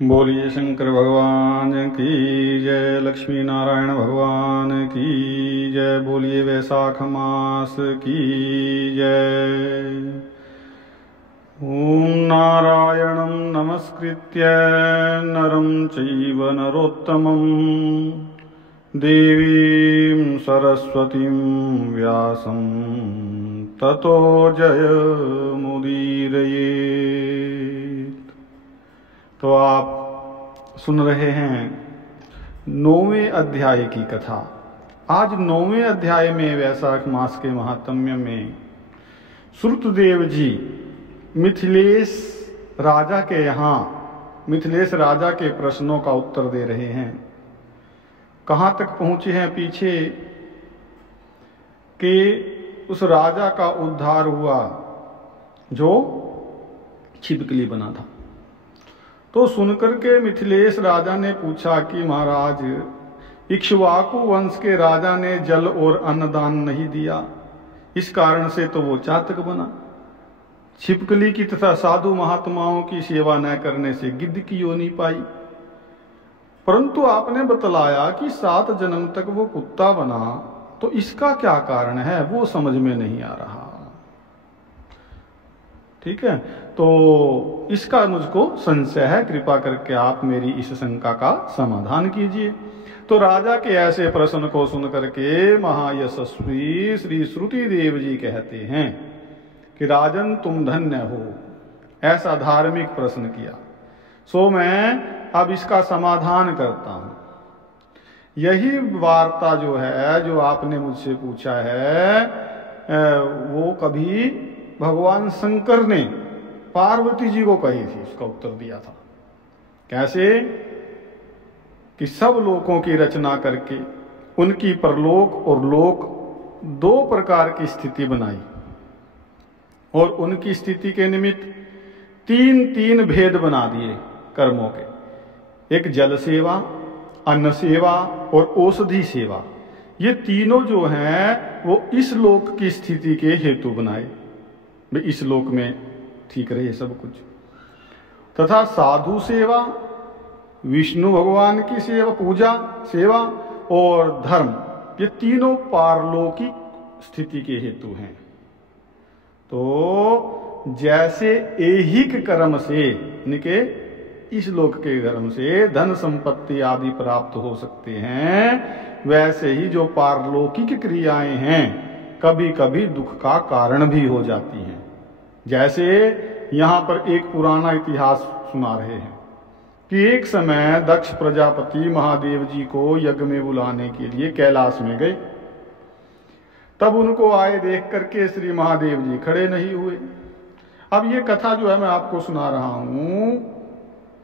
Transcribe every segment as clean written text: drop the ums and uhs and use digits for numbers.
बोलिए शंकर भगवान की जय, लक्ष्मी नारायण भगवान की जय, बोलिए वैशाख मास की जय। ओम नारायणं नमस्कृत्य नरं चैव नरोत्तमं देवीं सरस्वतीं व्यासं ततो जयमुदीरये। तो आप सुन रहे हैं 9वें अध्याय की कथा। आज 9वें अध्याय में वैशाख मास के महात्म्य में श्रुतदेव जी मिथिलेश राजा के यहाँ मिथिलेश राजा के प्रश्नों का उत्तर दे रहे हैं। कहाँ तक पहुँचे हैं पीछे कि उस राजा का उद्धार हुआ जो छिपकली बना था। तो सुनकर के मिथिलेश राजा ने पूछा कि महाराज, इक्ष्वाकु वंश के राजा ने जल और अन्नदान नहीं दिया, इस कारण से तो वो चातक बना। छिपकली की तथा साधु महात्माओं की सेवा न करने से गिद्ध की योनि पाई। परंतु आपने बतलाया कि 7 जन्म तक वो कुत्ता बना, तो इसका क्या कारण है वो समझ में नहीं आ रहा। ठीक है, तो इसका मुझको संशय है, कृपा करके आप मेरी इस शंका का समाधान कीजिए। तो राजा के ऐसे प्रश्न को सुनकर के महायशस्वी श्री श्रुति देव जी कहते हैं कि राजन तुम धन्य हो, ऐसा धार्मिक प्रश्न किया, सो मैं अब इसका समाधान करता हूं। यही वार्ता जो है, जो आपने मुझसे पूछा है, वो कभी भगवान शंकर ने पार्वती जी को कही थी, उसका उत्तर दिया था। कैसे कि सब लोकों की रचना करके उनकी परलोक और लोक 2 प्रकार की स्थिति बनाई, और उनकी स्थिति के निमित्त 3 भेद बना दिए कर्मों के। एक जल सेवा, अन्न सेवा और औषधि सेवा। ये तीनों जो हैं वो इस लोक की स्थिति के हेतु बनाए, इस लोक में ठीक रहे सब कुछ। तथा साधु सेवा, विष्णु भगवान की सेवा, पूजा सेवा और धर्म, ये तीनों पारलौकिक स्थिति के हेतु हैं। तो जैसे ऐहिक कर्म से इनके इस लोक के कर्म से धन संपत्ति आदि प्राप्त हो सकते हैं, वैसे ही जो पारलौकिक क्रियाएं हैं कभी कभी दुख का कारण भी हो जाती हैं। जैसे यहाँ पर एक पुराना इतिहास सुना रहे हैं कि एक समय दक्ष प्रजापति महादेव जी को यज्ञ में बुलाने के लिए कैलाश में गए। तब उनको आए देख करके श्री महादेव जी खड़े नहीं हुए। अब ये कथा जो है मैं आपको सुना रहा हूँ,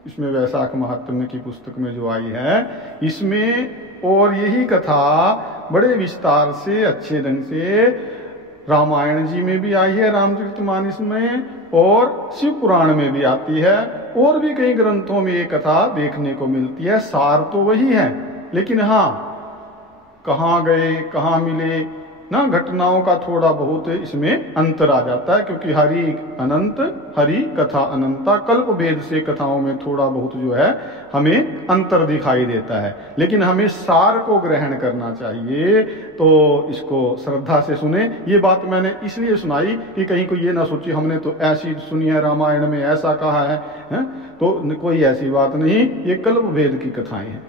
इसमें वैशाख महात्म्य की पुस्तक में जो आई है इसमें, और यही कथा बड़े विस्तार से अच्छे ढंग से रामायण जी में भी आई है, रामचरितमानस में, और शिव पुराण में भी आती है, और भी कई ग्रंथों में ये कथा देखने को मिलती है। सार तो वही है, लेकिन हाँ कहाँ गए कहाँ मिले ना, घटनाओं का थोड़ा बहुत इसमें अंतर आ जाता है, क्योंकि हरि अनंत, हरि कथा अनंता, कल्प भेद से कथाओं में थोड़ा बहुत जो है हमें अंतर दिखाई देता है। लेकिन हमें सार को ग्रहण करना चाहिए, तो इसको श्रद्धा से सुने। ये बात मैंने इसलिए सुनाई कि कहीं कोई ये ना सोचे हमने तो ऐसी सुनी है, रामायण में ऐसा कहा है? तो कोई ऐसी बात नहीं, ये कल्प भेद की कथाएं हैं,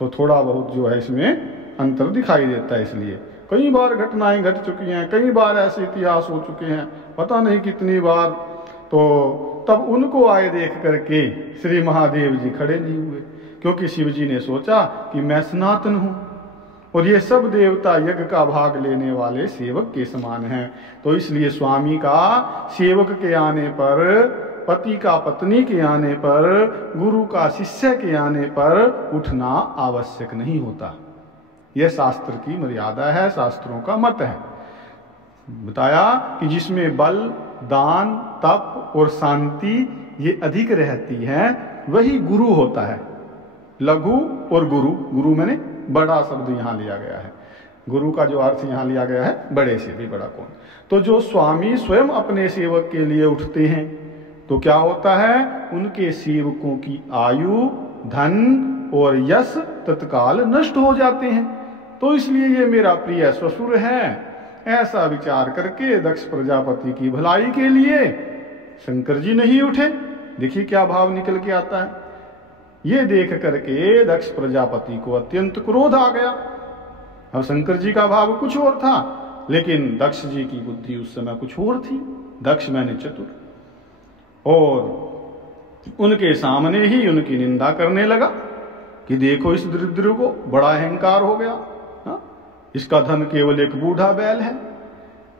तो थोड़ा बहुत जो है इसमें अंतर दिखाई देता है। इसलिए कई बार घटनाएं घट चुकी हैं, कई बार ऐसे इतिहास हो चुके हैं, पता नहीं कितनी बार। तो तब उनको आए देख करके श्री महादेव जी खड़े नहीं हुए, क्योंकि शिव जी ने सोचा कि मैं सनातन हूं और ये सब देवता यज्ञ का भाग लेने वाले सेवक के समान हैं। तो इसलिए स्वामी का सेवक के आने पर, पति का पत्नी के आने पर, गुरु का शिष्य के आने पर उठना आवश्यक नहीं होता। यह शास्त्र की मर्यादा है, शास्त्रों का मत है। बताया कि जिसमें बल, दान, तप और शांति ये अधिक रहती है वही गुरु होता है। लघु और गुरु, गुरु मैंने बड़ा शब्द यहाँ लिया गया है, गुरु का जो अर्थ यहाँ लिया गया है बड़े से भी बड़ा कौन। तो जो स्वामी स्वयं अपने सेवक के लिए उठते हैं तो क्या होता है, उनके सेवकों की आयु, धन और यश तत्काल नष्ट हो जाते हैं। तो इसलिए ये मेरा प्रिय ससुर है, ऐसा विचार करके दक्ष प्रजापति की भलाई के लिए शंकर जी नहीं उठे। देखिए क्या भाव निकल के आता है। ये देख करके दक्ष प्रजापति को अत्यंत क्रोध आ गया। अब शंकर जी का भाव कुछ और था, लेकिन दक्ष जी की बुद्धि उस समय कुछ और थी। दक्ष मैंने चतुर, और उनके सामने ही उनकी निंदा करने लगा कि देखो इस दरिद्र को बड़ा अहंकार हो गया। हा? इसका धन केवल एक बूढ़ा बैल है,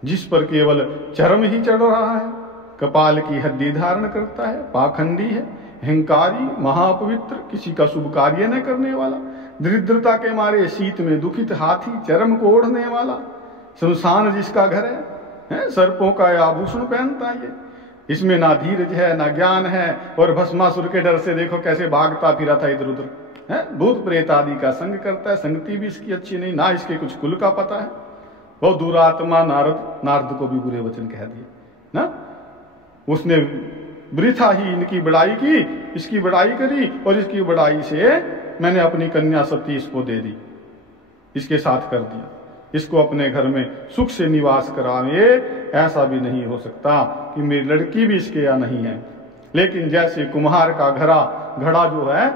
जिस पर केवल चर्म ही चढ़ रहा है, कपाल की हड्डी धारण करता है, पाखंडी है, अहंकारी, महापवित्र, किसी का शुभ कार्य न करने वाला, दरिद्रता के मारे शीत में दुखित हाथी, चर्म को ओढ़ने वाला, शमशान जिसका घर है, सर्पों का आभूषण पहनता है। इसमें ना धीरज है ना ज्ञान है, और भस्मासुर के डर से देखो कैसे भागता फिरा था इधर उधर, है भूत प्रेत आदि का संग करता है। संगति भी इसकी अच्छी नहीं, ना इसके कुछ कुल का पता है। वो दुरात्मा नारद को भी बुरे वचन कह दिए ना। उसने वृथा ही इनकी बड़ाई की, इसकी बड़ाई करी, और इसकी बड़ाई से मैंने अपनी कन्या सती इसको दे दी, इसके साथ कर दिया, इसको अपने घर में सुख से निवास करावे। ऐसा भी नहीं हो सकता कि मेरी लड़की भी इसके या नहीं है। लेकिन जैसे कुम्हार का घड़ा जो है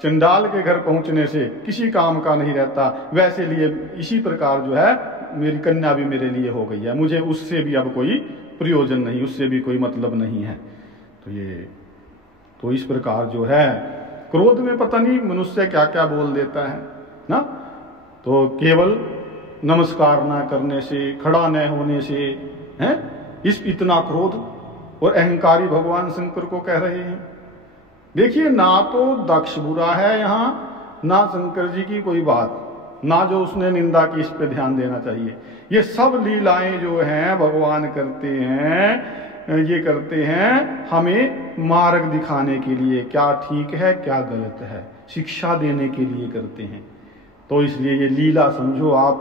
चंडाल के घर पहुंचने से किसी काम का नहीं रहता, वैसे लिए इसी प्रकार जो है मेरी कन्या भी मेरे लिए हो गई है। मुझे उससे भी अब कोई प्रयोजन नहीं, उससे भी कोई मतलब नहीं है। तो इस प्रकार जो है क्रोध में पता नहीं मनुष्य क्या क्या बोल देता है ना। तो केवल नमस्कार ना करने से, खड़ा न होने से है इतना क्रोध, और अहंकारी भगवान शंकर को कह रहे हैं। देखिए ना तो दक्ष बुरा है यहाँ, ना शंकर जी की कोई बात, ना जो उसने निंदा की इस पे ध्यान देना चाहिए। ये सब लीलाएं जो हैं भगवान करते हैं, ये करते हैं हमें मार्ग दिखाने के लिए, क्या ठीक है क्या गलत है, शिक्षा देने के लिए करते हैं। तो इसलिए ये लीला समझो आप,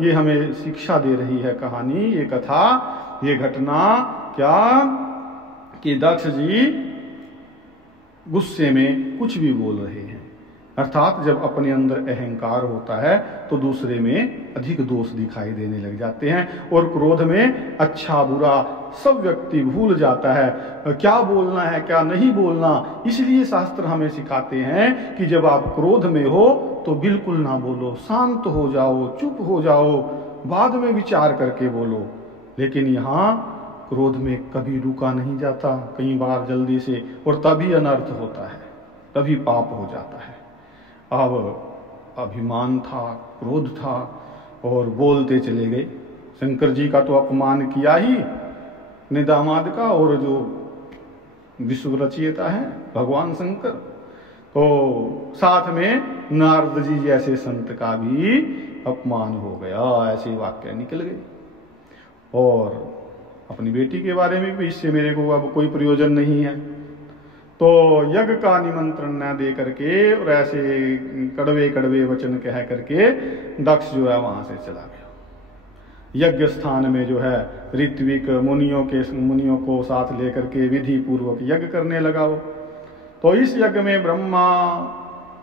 ये हमें शिक्षा दे रही है कहानी, ये कथा, ये घटना क्या कि दक्ष जी गुस्से में कुछ भी बोल रहे हैं। अर्थात जब अपने अंदर अहंकार होता है तो दूसरे में अधिक दोष दिखाई देने लग जाते हैं, और क्रोध में अच्छा बुरा सब व्यक्ति भूल जाता है, क्या बोलना है क्या नहीं बोलना। इसलिए शास्त्र हमें सिखाते हैं कि जब आप क्रोध में हो तो बिल्कुल ना बोलो, शांत हो जाओ, चुप हो जाओ, बाद में विचार करके बोलो। लेकिन यहाँ क्रोध में कभी रुका नहीं जाता, कई बार जल्दी से, और तभी अनर्थ होता है, तभी पाप हो जाता है। अब अभिमान था, क्रोध था, और बोलते चले गए। शंकर जी का तो अपमान किया ही ने दामाद का, और जो विश्व रचयिता है भगवान शंकर, तो साथ में नारद जी जैसे संत का भी अपमान हो गया। ऐसे वाक्य निकल गए। और अपनी बेटी के बारे में भी, इससे मेरे को अब कोई प्रयोजन नहीं है, तो यज्ञ का निमंत्रण न दे करके और ऐसे कड़वे कड़वे वचन कह करके दक्ष जो है वहां से चला गया। यज्ञ स्थान में जो है ऋत्विक मुनियों को साथ लेकर के विधि पूर्वक यज्ञ करने लगा वो। तो इस यज्ञ में ब्रह्मा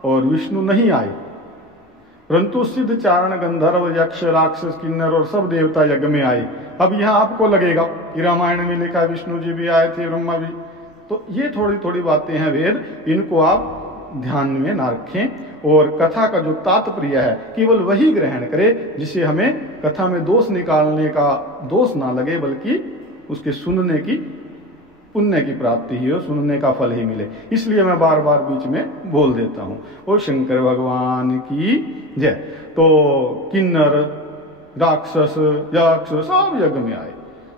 और विष्णु नहीं आए, परंतु सिद्ध, चारण, गंधर्व, यक्ष, राक्षस, किन्नर और सब देवता यज्ञ में आए। अब यहाँ आपको लगेगा कि रामायण में लिखा विष्णु जी भी आए थे, ब्रह्मा भी, तो ये थोड़ी थोड़ी बातें हैं वेद, इनको आप ध्यान में ना रखें, और कथा का जो तात्पर्य है केवल वही ग्रहण करें जिसे हमें कथा में दोष निकालने का दोष ना लगे, बल्कि उसके सुनने की पुण्य की प्राप्ति ही हो, सुनने का फल ही मिले। इसलिए मैं बार बार बीच में बोल देता हूँ। और शंकर भगवान की जय। तो किन्नर, राक्षस, यक्ष सब यज्ञ में आए।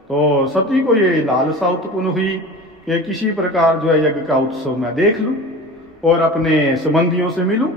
तो सती को ये लालसा उत्पन्न हुई कि किसी प्रकार जो है यज्ञ का उत्सव मैं देख लूं और अपने संबंधियों से मिलूं।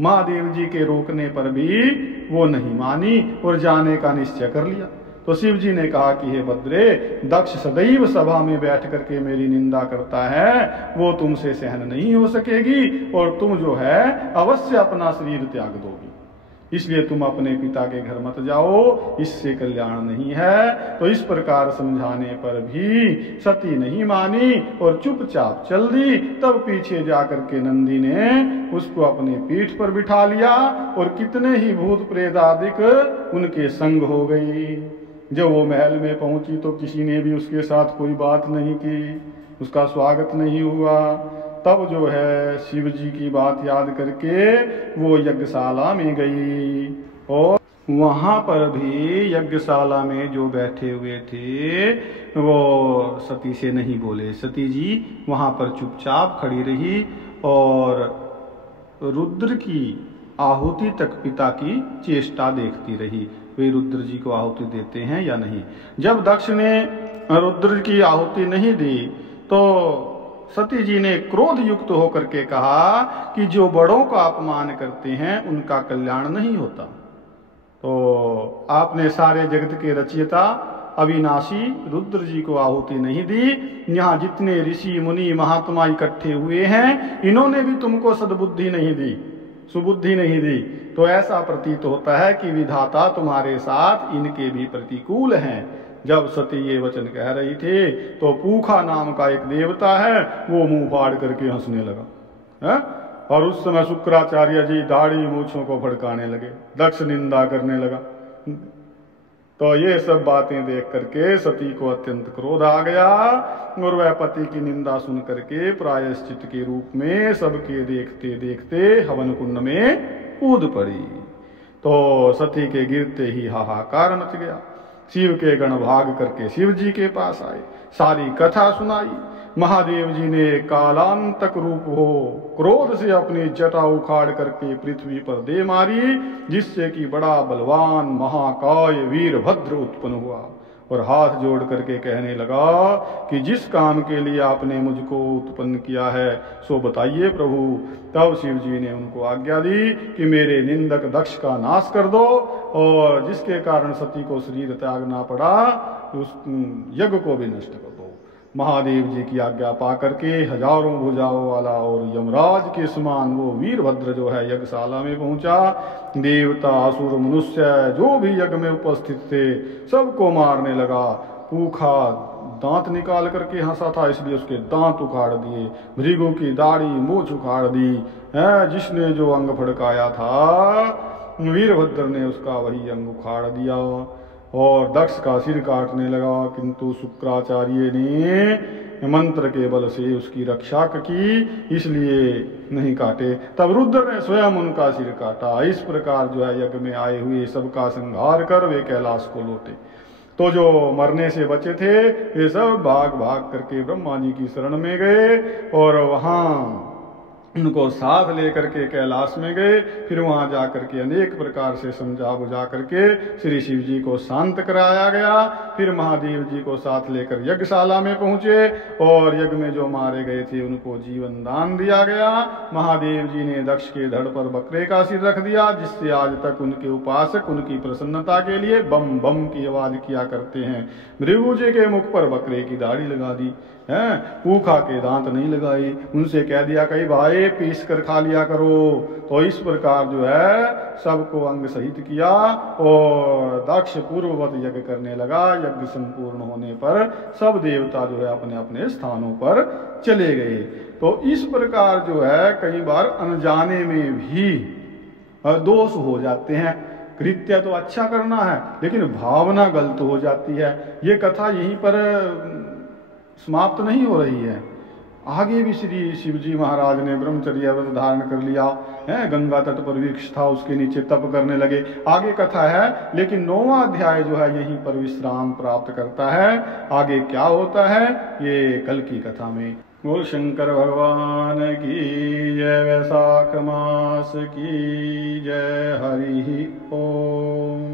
महादेव जी के रोकने पर भी वो नहीं मानी और जाने का निश्चय कर लिया। तो शिव जी ने कहा कि हे भद्रे, दक्ष सदैव सभा में बैठ करके मेरी निंदा करता है, वो तुमसे सहन नहीं हो सकेगी और तुम जो है अवश्य अपना शरीर त्याग दोगी। इसलिए तुम अपने पिता के घर मत जाओ, इससे कल्याण नहीं है। तो इस प्रकार समझाने पर भी सती नहीं मानी और चुपचाप चल दी। तब पीछे जाकर के नंदी ने उसको अपने पीठ पर बिठा लिया और कितने ही भूत प्रेत आदिक उनके संग हो गई। जब वो महल में पहुंची तो किसी ने भी उसके साथ कोई बात नहीं की, उसका स्वागत नहीं हुआ। तब जो है शिव जी की बात याद करके वो यज्ञशाला में गई और वहां पर भी यज्ञशाला में जो बैठे हुए थे वो सती से नहीं बोले। सती जी वहां पर चुपचाप खड़ी रही और रुद्र की आहुति तक पिता की चेष्टा देखती रही, वे रुद्र जी को आहुति देते हैं या नहीं। जब दक्ष ने रुद्र की आहुति नहीं दी तो सती जी ने क्रोध युक्त होकर के कहा कि जो बड़ों का अपमान करते हैं उनका कल्याण नहीं होता। तो आपने सारे जगत के रचयिता अविनाशी रुद्र जी को आहुति नहीं दी। यहाँ जितने ऋषि मुनि महात्मा इकट्ठे हुए हैं, इन्होंने भी तुमको सद्बुद्धि नहीं दी, सुबुद्धि नहीं दी। तो ऐसा प्रतीत होता है कि विधाता तुम्हारे साथ इनके भी प्रतिकूल हैं। जब सती ये वचन कह रही थे तो पूखा नाम का एक देवता है, वो मुंह फाड़ करके हंसने लगा है? और उस समय शुक्राचार्य जी दाढ़ी मूछों को भड़काने लगे, दक्ष निंदा करने लगा। तो ये सब बातें देख करके सती को अत्यंत क्रोध आ गया और वह पति की निंदा सुन करके प्रायश्चित के रूप में सबके देखते देखते हवन कुंड में कूद पड़ी। तो सती के गिरते ही हाहाकार मच गया। शिव के गण भाग करके शिव जी के पास आए, सारी कथा सुनाई। महादेव जी ने कालांतक रूप हो क्रोध से अपनी जटा उखाड़ करके पृथ्वी पर दे मारी, जिससे कि बड़ा बलवान महाकाय वीरभद्र उत्पन्न हुआ और हाथ जोड़ करके कहने लगा कि जिस काम के लिए आपने मुझको उत्पन्न किया है सो बताइए प्रभु। तब शिव जी ने उनको आज्ञा दी कि मेरे निंदक दक्ष का नाश कर दो, और जिसके कारण सती को शरीर त्यागना पड़ा उस यज्ञ को भी नष्ट कर दो। महादेव जी की आज्ञा पा करके हजारों भुजाओं वाला और यमराज के समान वो वीरभद्र जो है यज्ञशाला में पहुंचा। देवता असुर मनुष्य जो भी यज्ञ में उपस्थित थे सबको मारने लगा। पूखा दांत निकाल करके हंसा था, इसलिए उसके दांत उखाड़ दिए। भृगु की दाढ़ी मूछ उखाड़ दी है। जिसने जो अंग फड़काया था वीरभद्र ने उसका वही अंग उखाड़ दिया और दक्ष का सिर काटने लगा, किंतु शुक्राचार्य ने मंत्र के बल से उसकी रक्षा की, इसलिए नहीं काटे। तब रुद्र ने स्वयं उनका सिर काटा। इस प्रकार जो है यज्ञ में आए हुए सबका संहार कर वे कैलाश को लौटे। तो जो मरने से बचे थे वे सब भाग भाग करके ब्रह्मा जी की शरण में गए और वहां उनको साथ लेकर के कैलाश में गए। फिर वहां जाकर के अनेक प्रकार से समझा बुझा करके श्री शिव जी को शांत कराया गया। फिर महादेव जी को साथ लेकर यज्ञशाला में पहुंचे और यज्ञ में जो मारे गए थे उनको जीवन दान दिया गया। महादेव जी ने दक्ष के धड़ पर बकरे का सिर रख दिया, जिससे आज तक उनके उपासक उनकी प्रसन्नता के लिए बम बम की आवाज किया करते हैं। भृगु जी के मुख पर बकरे की दाढ़ी लगा दी है, पूखा के दांत नहीं लगाई। उनसे कह दिया कई भाई पीस कर खा लिया करो। तो इस प्रकार जो है सबको अंग सहित किया और दक्ष पूर्ववत यज्ञ करने लगा। यज्ञ संपूर्ण होने पर सब देवता जो है अपने अपने स्थानों पर चले गए। तो इस प्रकार जो है कई बार अनजाने में भी दोष हो जाते हैं। कृत्य तो अच्छा करना है लेकिन भावना गलत हो जाती है। ये कथा यहीं पर समाप्त नहीं हो रही है, आगे भी श्री शिवजी महाराज ने ब्रह्मचर्य व्रत धारण कर लिया है। गंगा तट पर वृक्ष था, उसके नीचे तप करने लगे। आगे कथा है, लेकिन 9वां अध्याय जो है यहीं पर विश्राम प्राप्त करता है। आगे क्या होता है ये कल की कथा में। बोल शंकर भगवान की जय, वैशाख मास की जय। हरि ओम।